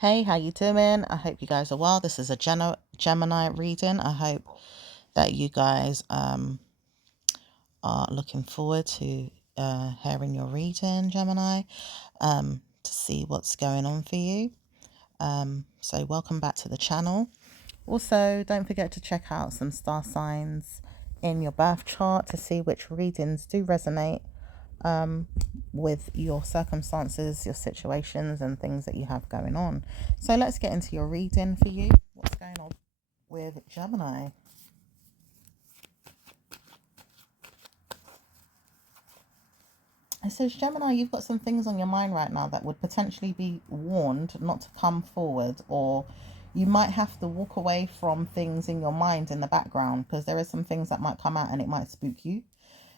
Hey, how you doing? I hope you guys are well. This is a Gemini reading. I hope that you guys are looking forward to hearing your reading, Gemini, to see what's going on for you. So welcome back to the channel. Also, don't forget to check out some star signs in your birth chart to see which readings do resonate with your circumstances, your situations, and things that you have going on. So let's get into your reading for you. What's going on with Gemini? It says, Gemini, you've got some things on your mind right now that would potentially be warned not to come forward, or you might have to walk away from things in your mind in the background because there are some things that might come out and it might spook you.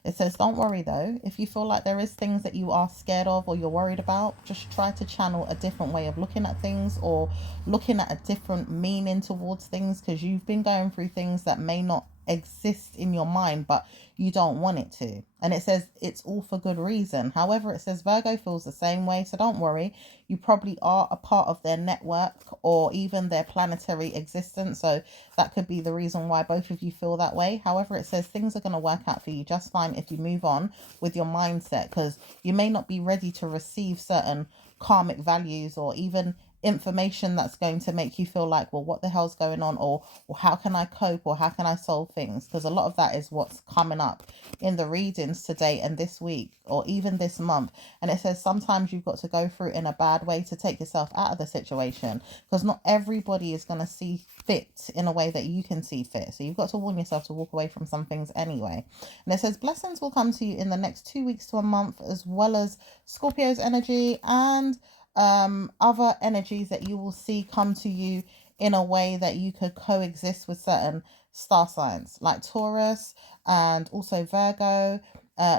It says, don't worry though. If you feel like there is things that you are scared of or you're worried about, just try to channel a different way of looking at things or looking at a different meaning towards things, because you've been going through things that may not exist in your mind, but you don't want it to. And it says it's all for good reason. However, it says Virgo feels the same way. So don't worry. You probably are a part of their network or even their planetary existence. So that could be the reason why both of you feel that way. However, it says things are going to work out for you just fine if you move on with your mindset, because you may not be ready to receive certain karmic values or even information that's going to make you feel like, well, what the hell's going on, or how can I cope, or how can I solve things, because a lot of that is what's coming up in the readings today and this week or even this month. And it says sometimes you've got to go through in a bad way to take yourself out of the situation, because not everybody is going to see fit in a way that you can see fit. So you've got to warn yourself to walk away from some things anyway. And it says blessings will come to you in the next 2 weeks to a month, as well as Scorpio's energy and other energies that you will see come to you in a way that you could coexist with certain star signs like Taurus and also Virgo.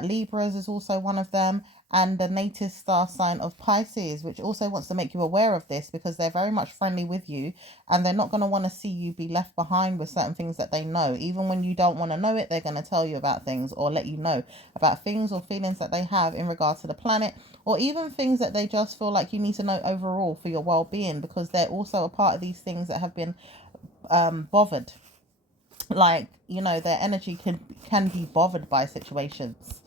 Libras is also one of them, and the native star sign of Pisces, which also wants to make you aware of this because they're very much friendly with you and they're not going to want to see you be left behind with certain things that they know. Even when you don't want to know it, they're going to tell you about things or let you know about things or feelings that they have in regards to the planet, or even things that they just feel like you need to know overall for your well-being, because they're also a part of these things that have been bothered. Like, their energy can be bothered by situations.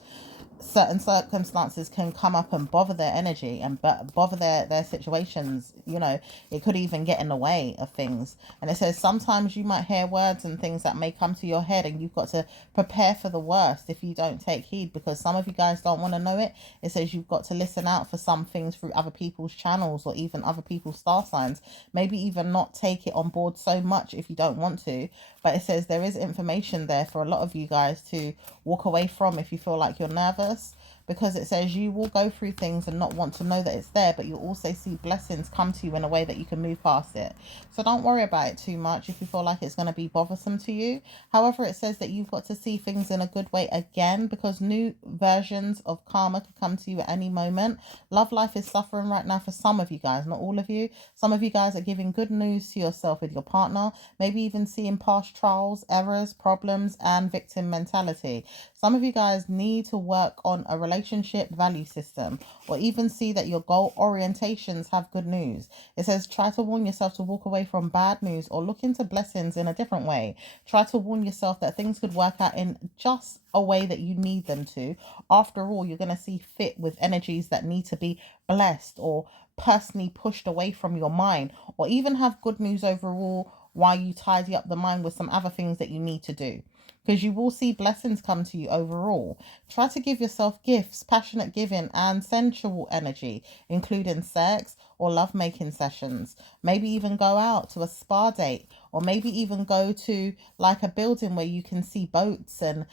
Certain circumstances can come up and bother their energy and bother their situations. It could even get in the way of things. And it says sometimes you might hear words and things that may come to your head, and you've got to prepare for the worst if you don't take heed, because some of you guys don't want to know it. It says you've got to listen out for some things through other people's channels or even other people's star signs. Maybe even not take it on board so much if you don't want to, but it says there is information there for a lot of you guys to walk away from if you feel like you're nervous, because it says you will go through things and not want to know that it's there, but you'll also see blessings come to you in a way that you can move past it. So don't worry about it too much if you feel like it's going to be bothersome to you. However, it says that you've got to see things in a good way again, because new versions of karma could come to you at any moment. Love life is suffering right now for some of you guys, not all of you. Some of you guys are giving good news to yourself with your partner, maybe even seeing past trials, errors, problems, and victim mentality. Some of you guys need to work on a relationship value system, or even see that your goal orientations have good news. It says try to warn yourself to walk away from bad news or look into blessings in a different way. Try to warn yourself that things could work out in just a way that you need them to. After all, you're going to see fit with energies that need to be blessed or personally pushed away from your mind, or even have good news overall while you tidy up the mind with some other things that you need to do, because you will see blessings come to you overall. Try to give yourself gifts, passionate giving, and sensual energy, including sex or lovemaking sessions. Maybe even go out to a spa date, or maybe even go to like a building where you can see boats and,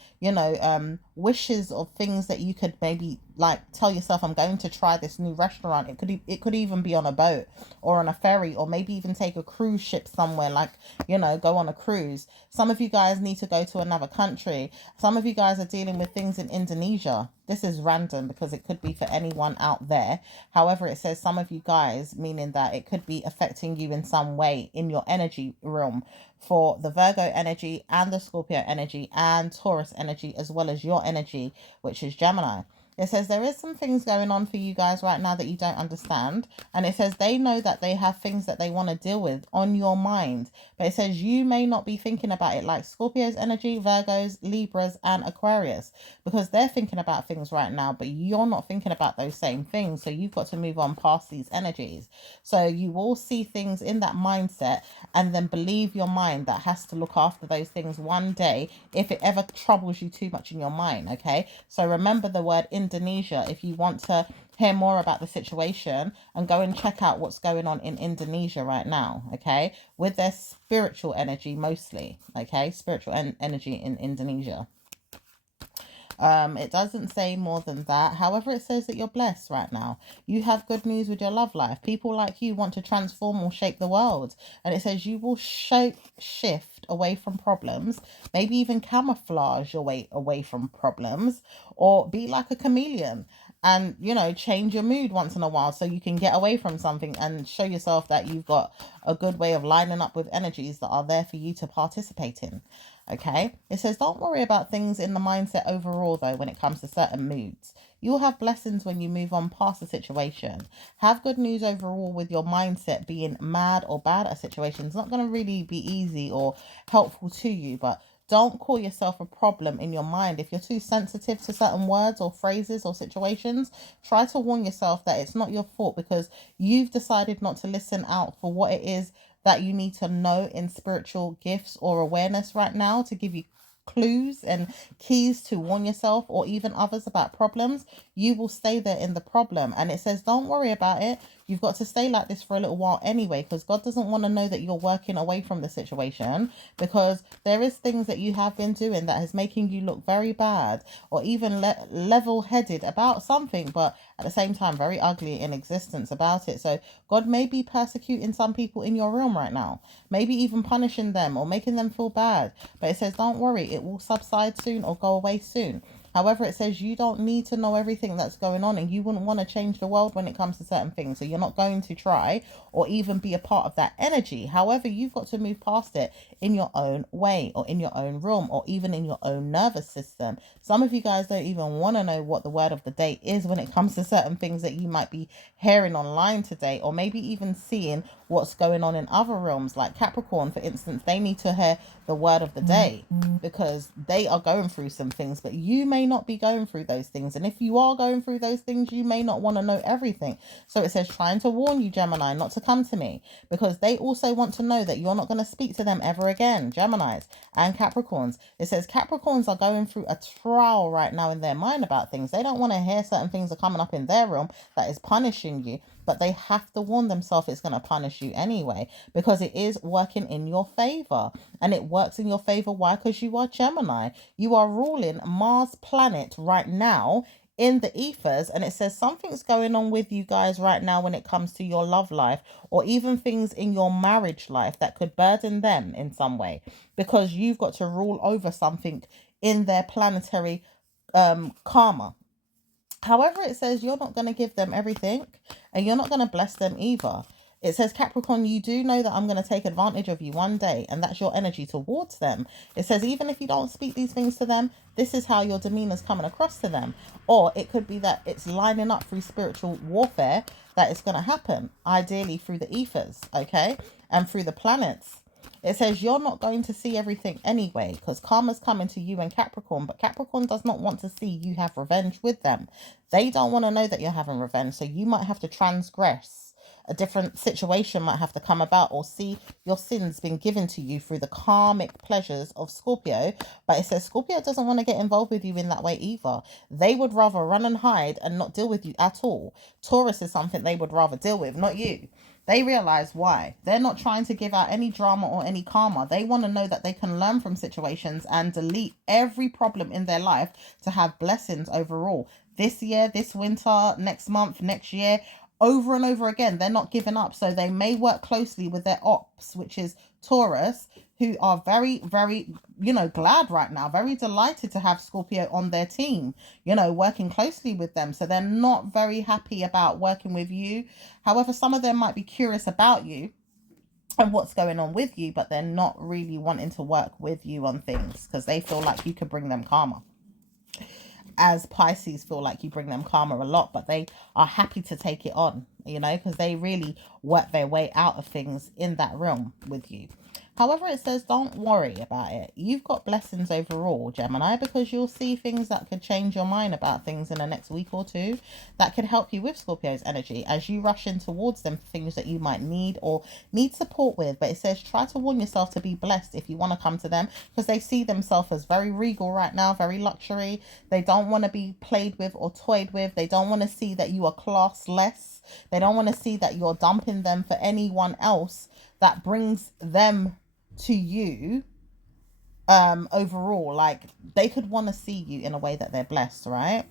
wishes of things that you could maybe like tell yourself, I'm going to try this new restaurant. It could even be on a boat or on a ferry, or maybe even take a cruise ship somewhere, like, go on a cruise. Some of you guys need to go to another country. Some of you guys are dealing with things in Indonesia. This is random because it could be for anyone out there. However, it says some of you guys, meaning that it could be affecting you in some way in your energy realm, for the Virgo energy and the Scorpio energy and Taurus energy, as well as your energy, which is Gemini. It says there is some things going on for you guys right now that you don't understand. And it says they know that they have things that they want to deal with on your mind. But it says you may not be thinking about it, like Scorpio's energy, Virgos, Libras, and Aquarius, because they're thinking about things right now, but you're not thinking about those same things. So you've got to move on past these energies. So you will see things in that mindset and then believe your mind that has to look after those things one day if it ever troubles you too much in your mind. Okay, so remember the word Indonesia if you want to hear more about the situation, and go and check out what's going on in Indonesia right now, okay, with their spiritual energy mostly. Okay, spiritual energy in Indonesia. It doesn't say more than that. However, it says that you're blessed right now. You have good news with your love life. People like you want to transform or shape the world. And it says you will shift away from problems, maybe even camouflage your way away from problems, or be like a chameleon and, you know, change your mood once in a while so you can get away from something and show yourself that you've got a good way of lining up with energies that are there for you to participate in. Okay, it says don't worry about things in the mindset overall though when it comes to certain moods. You'll have blessings when you move on past the situation. Have good news overall with your mindset. Being mad or bad at a situation is not going to really be easy or helpful to you, but don't call yourself a problem in your mind. If you're too sensitive to certain words or phrases or situations, try to warn yourself that it's not your fault, because you've decided not to listen out for what it is that you need to know in spiritual gifts or awareness right now to give you clues and keys to warn yourself or even others about problems. You will stay there in the problem. And it says don't worry about it. You've got to stay like this for a little while anyway, because God doesn't want to know that you're working away from the situation, because there is things that you have been doing that is making you look very bad or even level-headed about something, but at the same time very ugly in existence about it. So God may be persecuting some people in your realm right now, maybe even punishing them or making them feel bad. But it says don't worry, it will subside soon or go away soon. However, it says you don't need to know everything that's going on, and you wouldn't want to change the world when it comes to certain things. So you're not going to try or even be a part of that energy. However, you've got to move past it in your own way or in your own room or even in your own nervous system. Some of you guys don't even want to know what the word of the day is when it comes to certain things that you might be hearing online today, or maybe even seeing what's going on in other realms. Like Capricorn, for instance, they need to hear the word of the day because they are going through some things, but you may not be going through those things. And if you are going through those things, you may not want to know everything. So it says trying to warn you, Gemini, not to come to me, because they also want to know that you're not going to speak to them ever again. Geminis and Capricorns. It says Capricorns are going through a trial right now in their mind about things. They don't want to hear certain things are coming up in their realm that is punishing you, but they have to warn themselves it's going to punish you anyway, because it is working in your favor. And it works in your favor. Why? Because you are Gemini. You are ruling Mars planet right now in the ethers, and it says something's going on with you guys right now when it comes to your love life or even things in your marriage life that could burden them in some way, because you've got to rule over something in their planetary karma. However, it says you're not going to give them everything and you're not going to bless them either. It says, Capricorn, you do know that I'm going to take advantage of you one day, and that's your energy towards them. It says, even if you don't speak these things to them, this is how your demeanor is coming across to them. Or it could be that it's lining up through spiritual warfare that is going to happen, ideally through the ethers, okay, and through the planets. It says you're not going to see everything anyway, because karma's coming to you and Capricorn, but Capricorn does not want to see you have revenge with them. They don't want to know that you're having revenge, so you might have to transgress. A different situation might have to come about, or see your sins being given to you through the karmic pleasures of Scorpio. But it says Scorpio doesn't want to get involved with you in that way either. They would rather run and hide and not deal with you at all. Taurus is something they would rather deal with, not you. They realize why. They're not trying to give out any drama or any karma. They want to know that they can learn from situations and delete every problem in their life to have blessings overall. This year, this winter, next month, next year, over and over again. They're not giving up. So they may work closely with their ops, which is Taurus, who are very, very, glad right now, very delighted to have Scorpio on their team, working closely with them. So they're not very happy about working with you. However, some of them might be curious about you and what's going on with you, but they're not really wanting to work with you on things because they feel like you could bring them karma. as Pisces feel like you bring them karma a lot, but they are happy to take it on, you know, because they really work their way out of things in that realm with you. However, it says don't worry about it. You've got blessings overall, Gemini, because you'll see things that could change your mind about things in the next week or two that could help you with Scorpio's energy as you rush in towards them for things that you might need or need support with. But it says try to warn yourself to be blessed if you want to come to them, because they see themselves as very regal right now, very luxury. They don't want to be played with or toyed with. They don't want to see that you are classless. They don't want to see that you're dumping them for anyone else that brings them to you. Overall, like, they could want to see you in a way that they're blessed, right?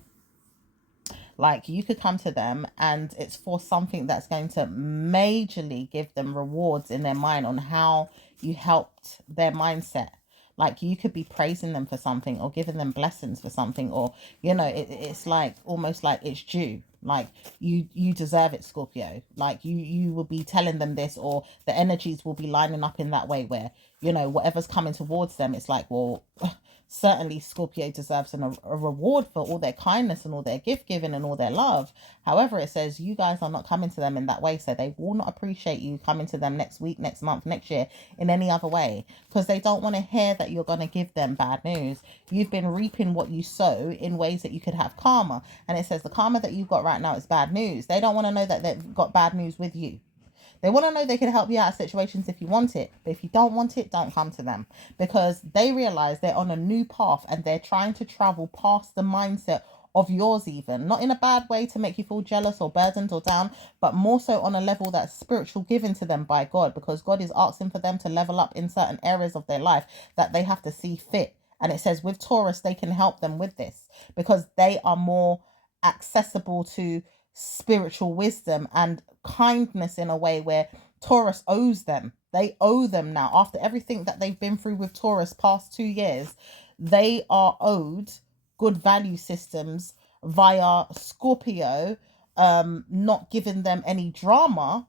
Like, you could come to them and it's for something that's going to majorly give them rewards in their mind on how you helped their mindset. Like, you could be praising them for something or giving them blessings for something, or, you know, it's like almost like it's due. Like, you deserve it, Scorpio. Like, you will be telling them this, or the energies will be lining up in that way where, you know, whatever's coming towards them, it's like, well, certainly Scorpio deserves a reward for all their kindness and all their gift giving and all their love. However, it says you guys are not coming to them in that way, so they will not appreciate you coming to them next week, next month, next year in any other way, because they don't want to hear that you're going to give them bad news. You've been reaping what you sow in ways that you could have karma, and it says the karma that you've got right now is bad news. They don't want to know that they've got bad news with you. They want to know they can help you out of situations if you want it. But if you don't want it, don't come to them, because they realize they're on a new path and they're trying to travel past the mindset of yours, even not in a bad way to make you feel jealous or burdened or down, but more so on a level that's spiritual, given to them by God, because God is asking for them to level up in certain areas of their life that they have to see fit. And it says with Taurus, they can help them with this because they are more accessible to spiritual wisdom and kindness in a way where Taurus owes them. They owe them now. After everything that they've been through with Taurus past 2 years, they are owed good value systems via Scorpio, not giving them any drama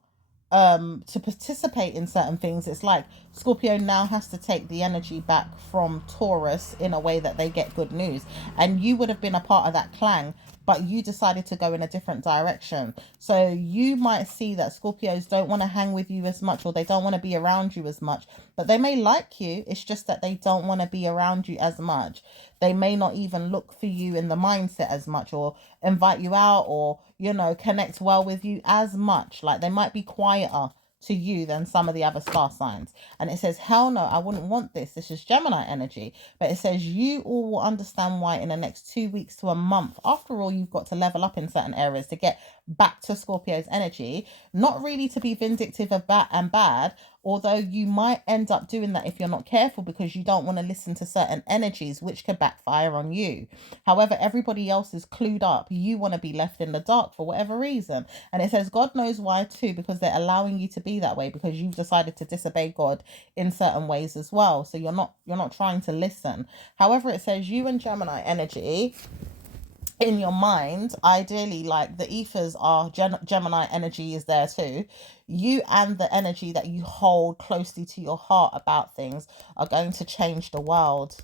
to participate in certain things. It's like Scorpio now has to take the energy back from Taurus in a way that they get good news. And you would have been a part of that clan, but you decided to go in a different direction. So you might see that Scorpios don't want to hang with you as much, or they don't want to be around you as much, but they may like you. It's just that they don't want to be around you as much. They may not even look for you in the mindset as much, or invite you out, or, you know, connect well with you as much. Like, they might be quieter to you than some of the other star signs. And it says, hell no, I wouldn't want this. This is Gemini energy. But it says you all will understand why in the next 2 weeks to a month. After all, you've got to level up in certain areas to get back to Scorpio's energy. Not really to be vindictive of bad, although you might end up doing that if you're not careful, because you don't want to listen to certain energies which could backfire on you. However, everybody else is clued up. You want to be left in the dark for whatever reason. And it says God knows why too, because they're allowing you to be that way because you've decided to disobey God in certain ways as well. So you're not trying to listen. However, it says you and Gemini energy in your mind, ideally, like the ethers are Gemini energy is there too. You and the energy that you hold closely to your heart about things are going to change the world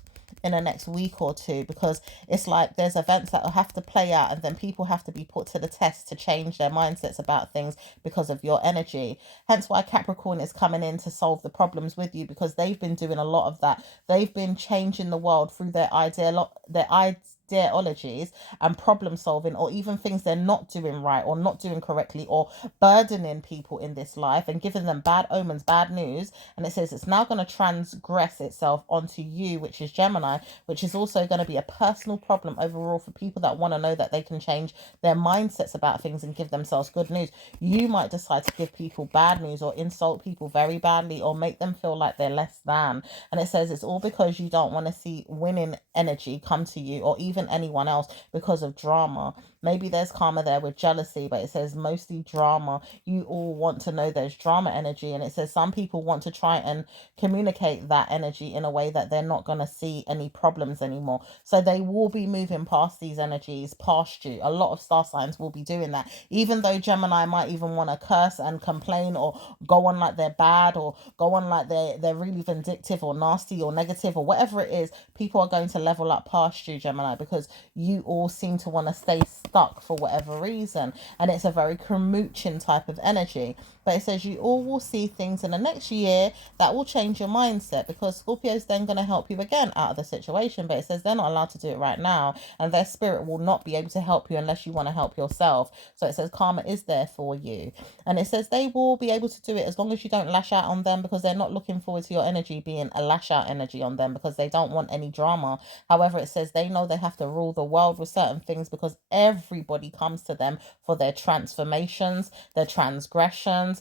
in the next week or two, because it's like there's events that will have to play out, and then people have to be put to the test to change their mindsets about things because of your energy. Hence why Capricorn is coming in to solve the problems with you, because they've been doing a lot of that. They've been changing the world through their ideologies and problem solving, or even things they're not doing right or not doing correctly, or burdening people in this life and giving them bad omens, bad news. And it says it's now going to transgress itself onto you, which is Gemini, which is also going to be a personal problem overall for people that want to know that they can change their mindsets about things and give themselves good news. You might decide to give people bad news or insult people very badly or make them feel like they're less than. And it says it's all because you don't want to see winning energy come to you, or even anyone else, because of drama. Maybe there's karma there with jealousy, but it says mostly drama. You all want to know there's drama energy. And it says some people want to try and communicate that energy in a way that they're not going to see any problems anymore. So they will be moving past these energies, past you. A lot of star signs will be doing that. Even though Gemini might even want to curse and complain or go on like they're bad or go on like they're really vindictive or nasty or negative or whatever it is, people are going to level up past you, Gemini, because you all seem to want to stay stuck for whatever reason. And it's a very Kremuchin type of energy. But it says you all will see things in the next year that will change your mindset, because Scorpio is then going to help you again out of the situation. But it says they're not allowed to do it right now, and their spirit will not be able to help you unless you want to help yourself. So it says karma is there for you. And it says they will be able to do it as long as you don't lash out on them, because they're not looking forward to your energy being a lash out energy on them, because they don't want any drama. However, it says they know they have to rule the world with certain things, because everybody comes to them for their transformations, their transgressions,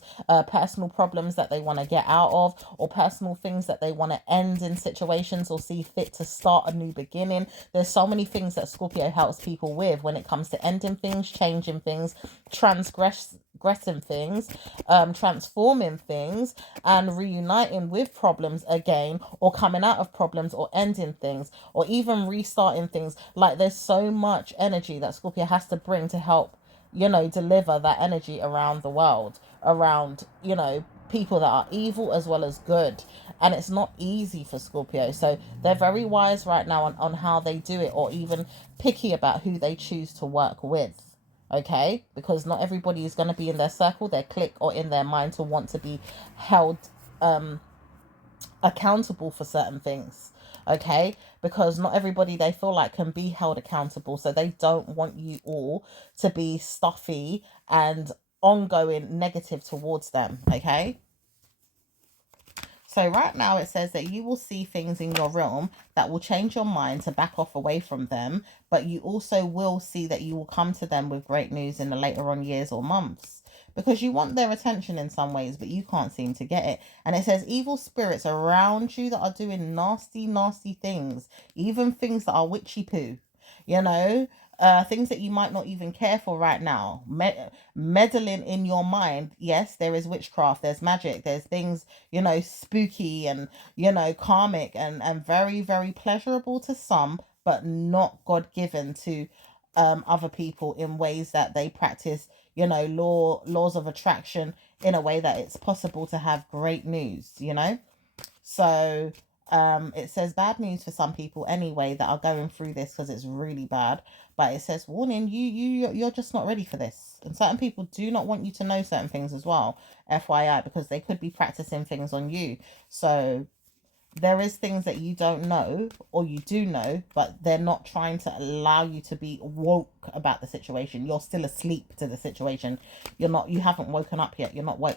personal problems that they want to get out of, or personal things that they want to end in situations or see fit to start a new beginning. There's so many things that Scorpio helps people with when it comes to ending things, changing things, transgressing things, transforming things, and reuniting with problems again, or coming out of problems, or ending things, or even restarting things. Like, there's so much energy that Scorpio has to bring to help, deliver that energy around the world, around, people that are evil as well as good. And it's not easy for Scorpio. So they're very wise right now on how they do it, or even picky about who they choose to work with. Okay? Because not everybody is going to be in their circle, their clique, or in their mind to want to be held accountable for certain things. Okay? Because not everybody they feel like can be held accountable. So they don't want you all to be stuffy and ongoing negative towards them. Okay? So right now it says that you will see things in your realm that will change your mind to back off away from them, but you also will see that you will come to them with great news in the later on years or months, because you want their attention in some ways, but you can't seem to get it. And it says evil spirits around you that are doing nasty, nasty things, even things that are witchy poo, things that you might not even care for right now. Meddling in your mind. Yes, there is witchcraft, there's magic, there's things, spooky and, karmic and very, very pleasurable to some, but not God-given to other people in ways that they practice, laws of attraction in a way that it's possible to have great news, So it says bad news for some people anyway that are going through this, because it's really bad. But it says warning, you're just not ready for this. And certain people do not want you to know certain things as well, FYI, because they could be practicing things on you. So there is things that you don't know, or you do know, but they're not trying to allow you to be woke about the situation. You're still asleep to the situation. You haven't woken up yet. You're not woke.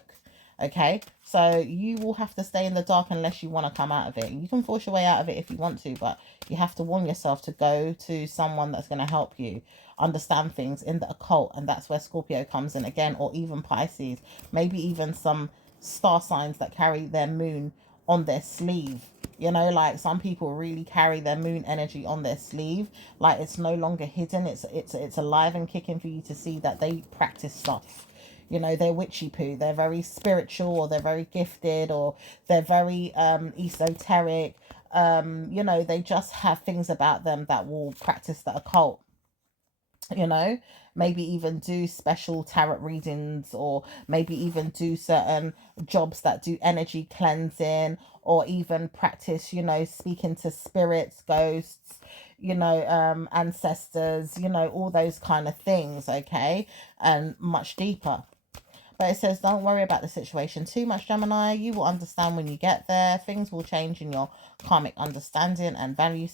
Okay, so you will have to stay in the dark unless you want to come out of it. You can force your way out of it if you want to, but you have to warn yourself to go to someone that's going to help you understand things in the occult. And that's where Scorpio comes in again, or even Pisces, maybe even some star signs that carry their moon on their sleeve. Like some people really carry their moon energy on their sleeve, like it's no longer hidden. It's alive and kicking for you to see that they practice stuff. They're witchy poo, they're very spiritual, or they're very gifted, or they're very esoteric. They just have things about them that will practice the occult. Maybe even do special tarot readings, or maybe even do certain jobs that do energy cleansing, or even practice, speaking to spirits, ghosts, ancestors, all those kind of things. Okay, and much deeper. But it says, don't worry about the situation too much, Gemini. You will understand when you get there. Things will change in your karmic understanding and value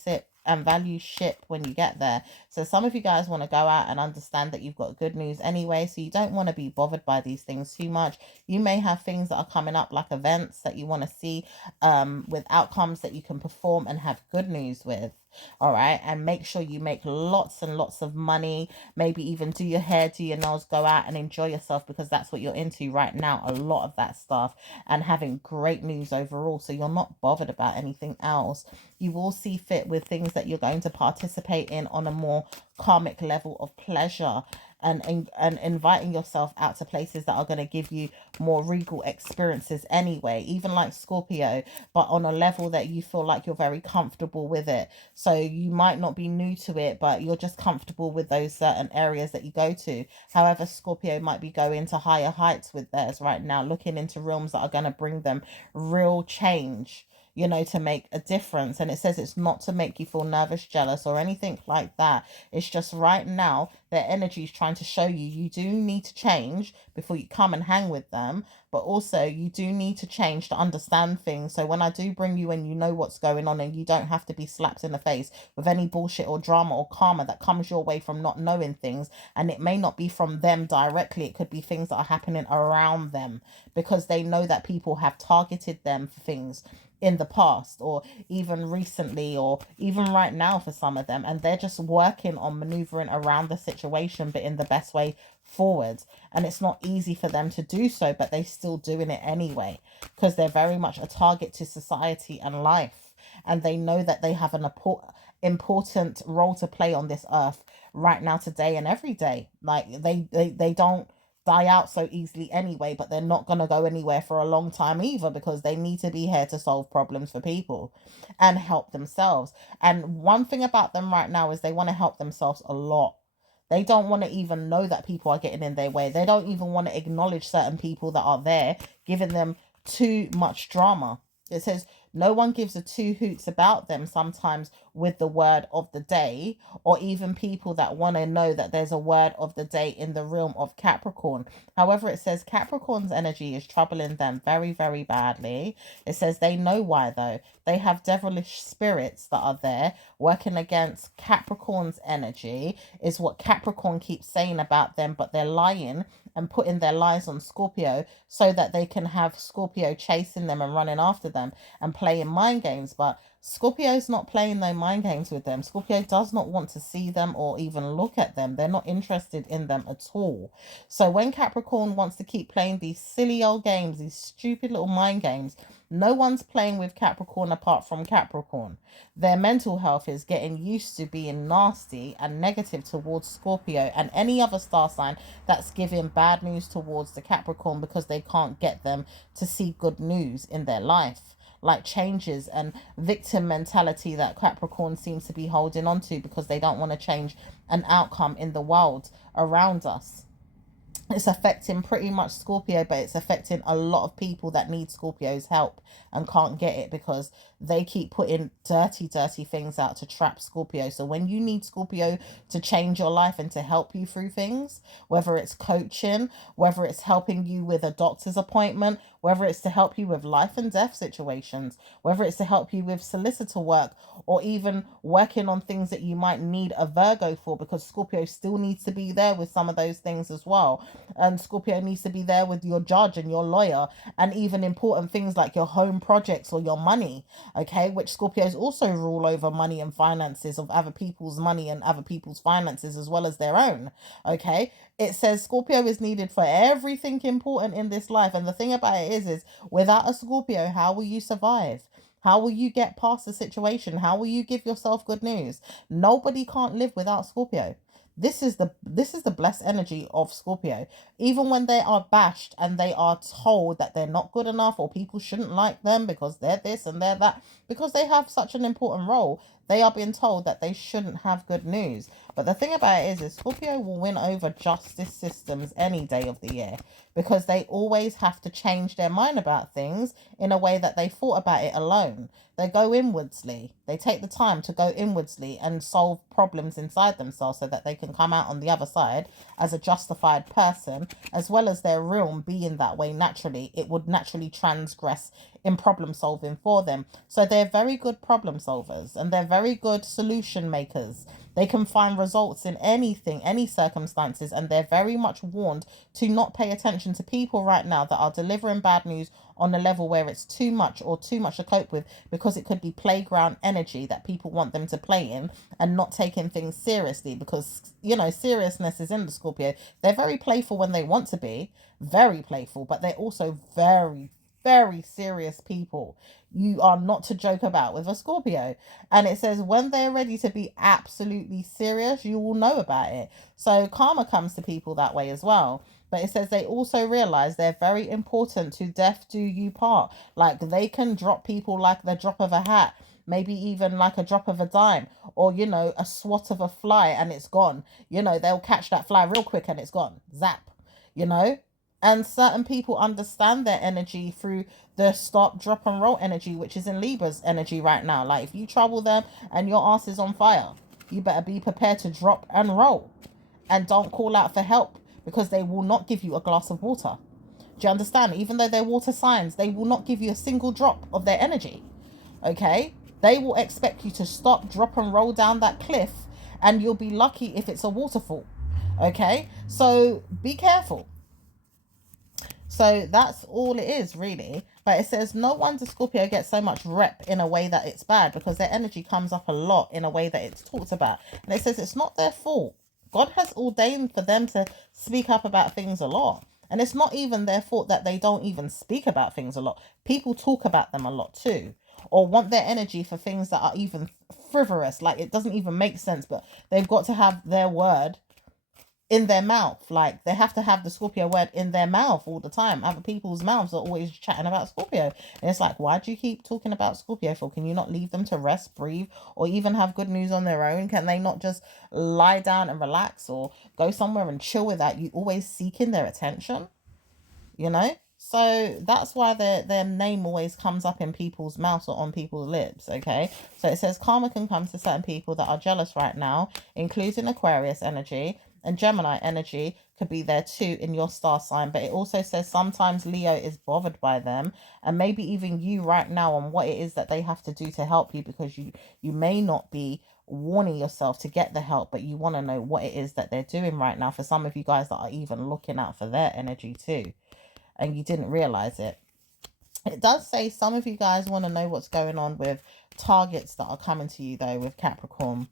ship when you get there. So some of you guys want to go out and understand that you've got good news anyway. So you don't want to be bothered by these things too much. You may have things that are coming up, like events that you want to see with outcomes that you can perform and have good news with. All right. And make sure you make lots and lots of money. Maybe even do your hair, do your nails, go out and enjoy yourself, because that's what you're into right now. A lot of that stuff, and having great news overall. So you're not bothered about anything else. You will see fit with things that you're going to participate in on a more karmic level of pleasure, and inviting yourself out to places that are going to give you more regal experiences anyway, even like Scorpio, but on a level that you feel like you're very comfortable with it. So you might not be new to it, but you're just comfortable with those certain areas that you go to. However, Scorpio might be going to higher heights with theirs right now, looking into realms that are going to bring them real change, you know, to make a difference. And it says it's not to make you feel nervous, jealous, or anything like that. It's just right now their energy is trying to show you, you do need to change before you come and hang with them. But also you do need to change to understand things. So when I do bring you in, you know what's going on, and you don't have to be slapped in the face with any bullshit or drama or karma that comes your way from not knowing things. And it may not be from them directly. It could be things that are happening around them, because they know that people have targeted them for things in the past, or even recently, or even right now for some of them, and they're just working on maneuvering around the situation, but in the best way forward. And it's not easy for them to do so, but they're still doing it anyway, because they're very much a target to society and life, and they know that they have an important role to play on this earth right now, today and every day. Like they don't die out so easily anyway, but they're not going to go anywhere for a long time either, because they need to be here to solve problems for people and help themselves. And one thing about them right now is they want to help themselves a lot. They don't want to even know that people are getting in their way. They don't even want to acknowledge certain people that are there, giving them too much drama. It says no one gives a two hoots about them sometimes with the word of the day, or even people that want to know that there's a word of the day in the realm of Capricorn. However, it says Capricorn's energy is troubling them very, very badly. It says they know why though. They have devilish spirits that are there working against Capricorn's energy, is what Capricorn keeps saying about them, but they're lying and putting their lies on Scorpio so that they can have Scorpio chasing them and running after them and playing mind games. But Scorpio's not playing no mind games with them. Scorpio does not want to see them or even look at them. They're not interested in them at all. So when Capricorn wants to keep playing these silly old games, these stupid little mind games, no one's playing with Capricorn apart from Capricorn. Their mental health is getting used to being nasty and negative towards Scorpio and any other star sign that's giving bad news towards the Capricorn, because they can't get them to see good news in their life, like changes and victim mentality that Capricorn seems to be holding on to, because they don't want to change an outcome in the world around us. It's affecting pretty much Scorpio, but it's affecting a lot of people that need Scorpio's help and can't get it, because they keep putting dirty things out to trap Scorpio. So when you need Scorpio to change your life and to help you through things, whether it's coaching, whether it's helping you with a doctor's appointment, whether it's to help you with life and death situations, whether it's to help you with solicitor work, or even working on things that you might need a Virgo for, because Scorpio still needs to be there with some of those things as well. And Scorpio needs to be there with your judge and your lawyer, and even important things like your home projects or your money, okay, which Scorpios also rule over money and finances of other people's money and other people's finances as well as their own, okay. It says Scorpio is needed for everything important in this life. And the thing about it is without a Scorpio, how will you survive? How will you get past the situation? How will you give yourself good news? Nobody can't live without Scorpio. This is the blessed energy of Scorpio. Even when they are bashed and they are told that they're not good enough, or people shouldn't like them because they're this and they're that, because they have such an important role, they are being told that they shouldn't have good news. But the thing about it is Scorpio will win over justice systems any day of the year, because they always have to change their mind about things in a way that they thought about it alone. They go inwardsly. They take the time to go inwardsly and solve problems inside themselves so that they can come out on the other side as a justified person, as well as their realm being that way naturally. It would naturally transgress in problem solving for them. So they're very good problem solvers, and they're very good solution makers. They can find results in anything, any circumstances, and they're very much warned to not pay attention to people right now that are delivering bad news on a level where it's too much or too much to cope with, because it could be playground energy that people want them to play in and not taking things seriously, because, you know, seriousness is in the Scorpio. They're very playful when they want to be, very playful, but they're also very, very serious people. You are not to joke about with a Scorpio. And it says when they're ready to be absolutely serious, you will know about it. So karma comes to people that way as well. But it says they also realize they're very important to death do you part. Like they can drop people like the drop of a hat, maybe even like a drop of a dime, or, you know, a swat of a fly and it's gone. You know, they'll catch that fly real quick and it's gone. Zap, you know? And certain people understand their energy through the stop, drop, and roll energy, which is in Libra's energy right now. Like, if you trouble them and your ass is on fire, you better be prepared to drop and roll. And don't call out for help, because they will not give you a glass of water. Do you understand? Even though they're water signs, they will not give you a single drop of their energy. Okay? They will expect you to stop, drop, and roll down that cliff, and you'll be lucky if it's a waterfall. Okay? So be careful. So that's all it is, really. But it says no wonder Scorpio gets so much rep in a way that it's bad, because their energy comes up a lot in a way that it's talked about. And it says it's not their fault. God has ordained for them to speak up about things a lot. And it's not even their fault that they don't even speak about things a lot. People talk about them a lot too, or want their energy for things that are even frivolous. Like, it doesn't even make sense, but they've got to have their word in their mouth. Like, they have to have the Scorpio word in their mouth all the time. Other people's mouths are always chatting about Scorpio, and it's like, why do you keep talking about Scorpio for? Can you not leave them to rest, breathe, or even have good news on their own? Can they not just lie down and relax, or go somewhere and chill without you always seeking their attention? You know? So that's why their name always comes up in people's mouths or on people's lips. Okay, so it says karma can come to certain people that are jealous right now, including Aquarius energy, and Gemini energy could be there too in your star sign. But it also says sometimes Leo is bothered by them, and maybe even you right now, on what it is that they have to do to help you, because you may not be warning yourself to get the help, but you want to know what it is that they're doing right now. For some of you guys that are even looking out for their energy too, and you didn't realize it. It does say some of you guys want to know what's going on with targets that are coming to you, though, with Capricorn.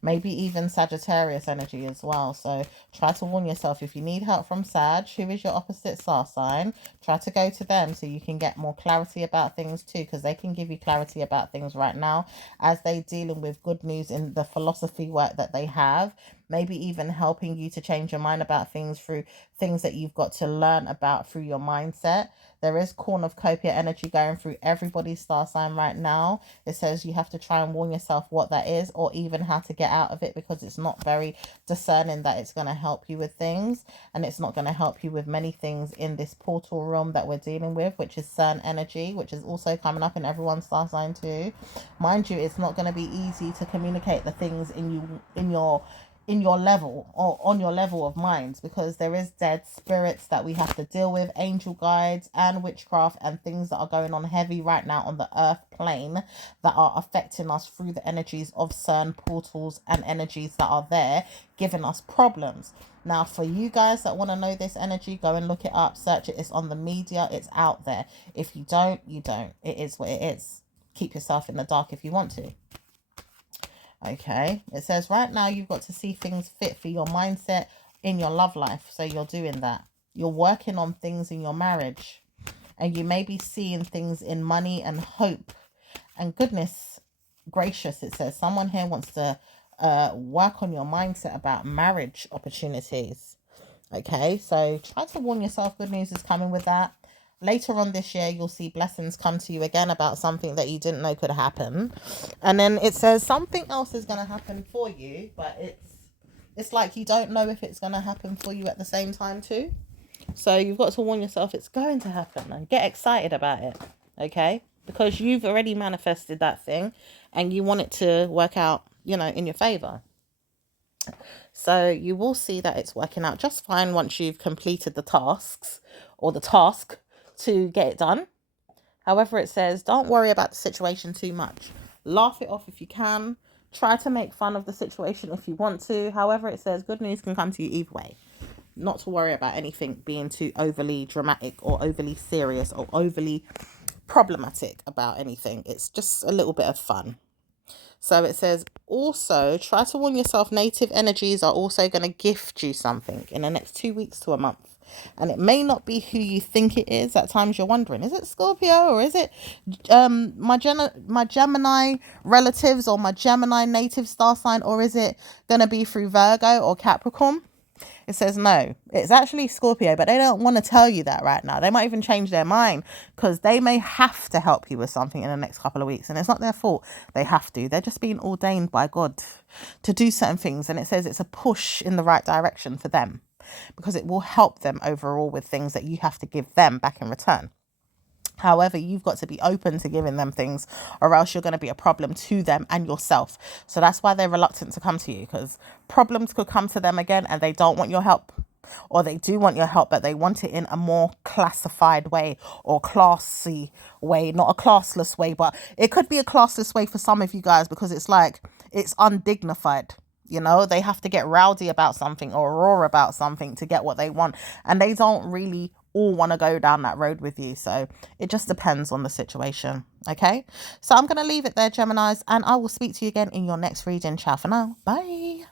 Maybe even Sagittarius energy as well. So try to warn yourself. If you need help from Sag, who is your opposite star sign, try to go to them so you can get more clarity about things too, because they can give you clarity about things right now as they're dealing with good news in the philosophy work that they have. Maybe even helping you to change your mind about things through things that you've got to learn about through your mindset. There is cornucopia energy going through everybody's star sign right now. It says you have to try and warn yourself what that is, or even how to get out of it, because it's not very discerning that it's going to help you with things, and it's not going to help you with many things in this portal realm that we're dealing with, which is CERN energy, which is also coming up in everyone's star sign too. Mind you, it's not going to be easy to communicate the things in your level, or on your level of minds, because there is dead spirits that we have to deal with, angel guides and witchcraft, and things that are going on heavy right now on the earth plane that are affecting us through the energies of certain portals and energies that are there giving us problems. Now, for you guys that want to know this energy, go and look it up, search it. It's on the media, it's out there. If you don't, you don't. It is what it is. Keep yourself in the dark if you want to. Okay, it says right now you've got to see things fit for your mindset in your love life. So you're doing that. You're working on things in your marriage, and you may be seeing things in money and hope. And goodness gracious, it says someone here wants to work on your mindset about marriage opportunities. Okay, so try to warn yourself. Good news is coming with that. Later on this year, you'll see blessings come to you again about something that you didn't know could happen. And then it says something else is going to happen for you, but it's like you don't know if it's going to happen for you at the same time too. So you've got to warn yourself it's going to happen and get excited about it, okay? Because you've already manifested that thing and you want it to work out, you know, in your favor. So you will see that it's working out just fine once you've completed the tasks, or the task to get it done. However, it says don't worry about the situation too much. Laugh it off if you can. Try to make fun of the situation if you want to. However, it says good news can come to you either way. Not to worry about anything being too overly dramatic or overly serious or overly problematic about anything. It's just a little bit of fun. So it says, also try to warn yourself native energies are also going to gift you something in the next 2 weeks to a month. And it may not be who you think it is. At times you're wondering, is it Scorpio or is it my Gemini relatives or my Gemini native star sign, or is it going to be through Virgo or Capricorn? It says no, it's actually Scorpio, but they don't want to tell you that right now. They might even change their mind because they may have to help you with something in the next couple of weeks. And it's not their fault. They have to. They're just being ordained by God to do certain things. And it says it's a push in the right direction for them because it will help them overall with things that you have to give them back in return. However, you've got to be open to giving them things, or else you're going to be a problem to them and yourself. So that's why they're reluctant to come to you, because problems could come to them again and they don't want your help. Or they do want your help, but they want it in a more classified way or classy way, not a classless way, but it could be a classless way for some of you guys, because it's like, it's undignified. You know, they have to get rowdy about something or roar about something to get what they want. And they don't really all want to go down that road with you. So it just depends on the situation. Okay. So I'm going to leave it there, Geminis, and I will speak to you again in your next reading. Ciao for now. Bye.